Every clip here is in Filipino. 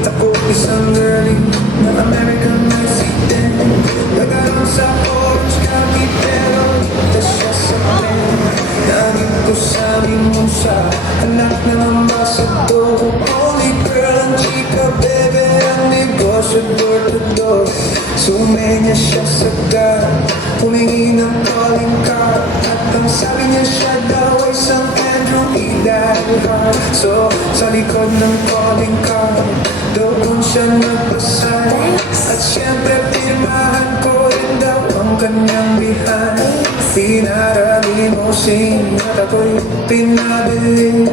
Ako isang girlie na American resident, nagkaroon sa Orange County pero ito siya sa akin. Nangin ko sa Mimosa, anak ng ambassador. Only girl ang chika, baby, ang negosyo door to door. Sumenya siya sa gar, humingi ng calling card, at ang sabi niya siya daw ay San Pedro Hidalgo. So sa likod ng calling card, doon siya nagpasay, at syempre pirmahan ko rin daw ang kanyang behind. Pinarami mo at ako'y pinabili,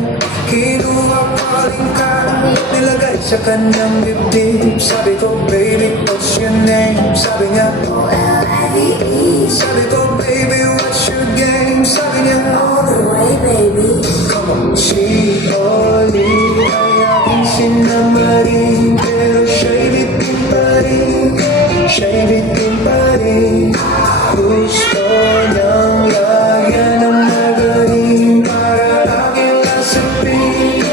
kinuha calling card, nilagay sa kanyang dibdib. Sabi ko, baby, what's your name? Sabi niya, O-L-I-V-E. Sabi ko, baby, what's your game? Sabi niya, all the way, baby. Come on. Si Oli ay aking sinamarin, pero siya'y bitin pa rin, siya'y bitin pa rin. Gusto niyang lagyan ng magaling para aking lasapin,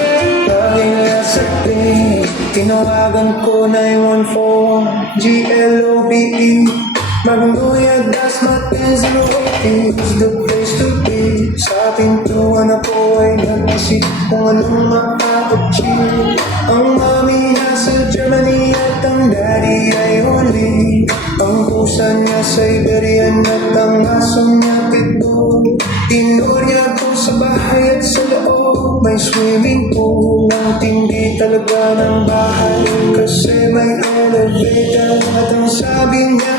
aking lasapin. Tinawagan ko 911 GLOBE, Magnolia, Dasmatiz, is the place to be. Sa pintuan ako ay nag-isip kung anong makaka-achieve. Ang mami nasa Germany at ang daddy ay huli. Ang pusa niya Siberian at ang aso niya pitbull. Tinur niya ko sa bahay at sa loob may swimming pool. Ang tindi talaga ng bahay kasi may elevator. At ang sabi niya,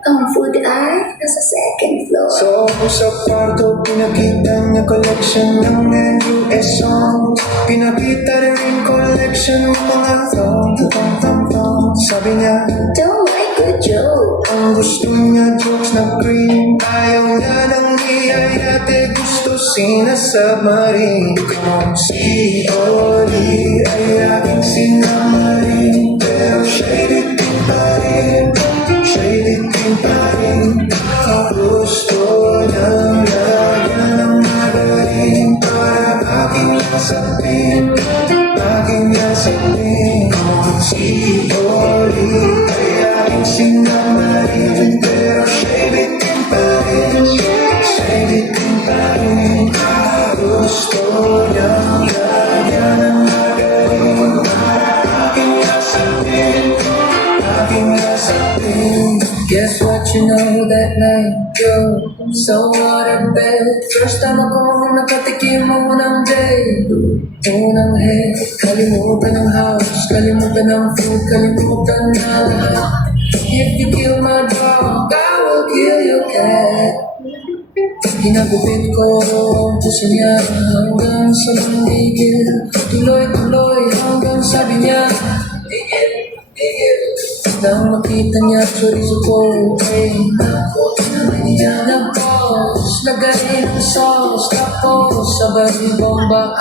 ang food ay nasa second floor. so sa kwarto pinakita niya collection ng NUS songs. Pinakita rin collection ng mga thong. Sabi niya, Don't like good joke. ang gusto niya jokes na cream. Ayaw niya ng iyayate, gusto sinasubmarine. Si Oli ay aking sinamarin, pero siya'y bitin pa rin, siya'y bitin pa rin. Gusto niyang lagyan ng magaling para aking lasapin, aking lasapin. Si Oli ay aking sinamarin, pero siya'y bitin pa rin, siya'y bitin pa rin. Gusto niyang lagyan ng magaling para aking lasapin, aking lasapin. Guess what, you know that night, yo, so water bed. First time akong nakatikim mo ng day, unang head. Kalimutan ng house, kalimutan ng food, kalimutan na lahat. If you kill my dog, I will kill your cat. Ginagupit ko ang puso niya hanggang sa mandigil. Tuloy-tuloy hanggang sabi niya, tigil, tigil. Nang makita niya chorizo ko, ay nako, tinamay niya nag-pause. Lagay ng sauce, tapos sabay bomba.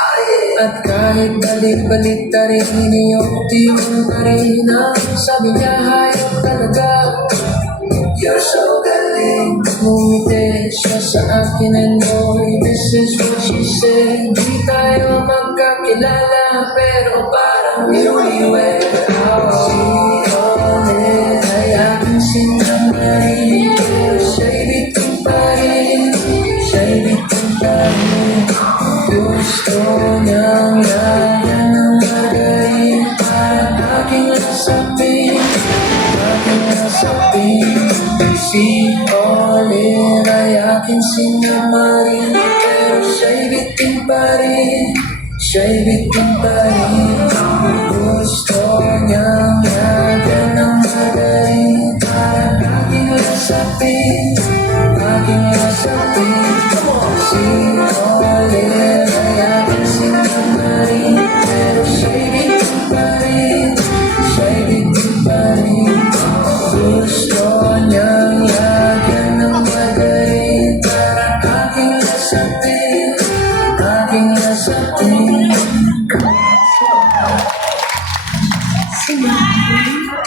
At kahit balik-balik ta rin, iniyong pa rin. Sabi niya, hayop talaga, you're so galing. Ngumiti siya sa akin and boy, this is what she said. Di tayo magkakilala, pero parang niliwet. Si Oli ay aking sinamarin, pero siya'y bitin pa rin, siya'y bitin pa rin. Gusto niyang lagyan ng magaling para aking lasapin, aking lasapin. Si Oli ay aking sinamarin, pero siya'y bitin pa rin, siya'y bitin pa rin. Gusto niyang lagyan ng magaling para aking lasapin, aking lasapin. Si Oli ay aking sinamarin, pero siya'y bitin pa rin, siya'y bitin pa rin. Gusto niyang lagyan ng magaling para aking lasapin, aking lasapin. Sinamarin.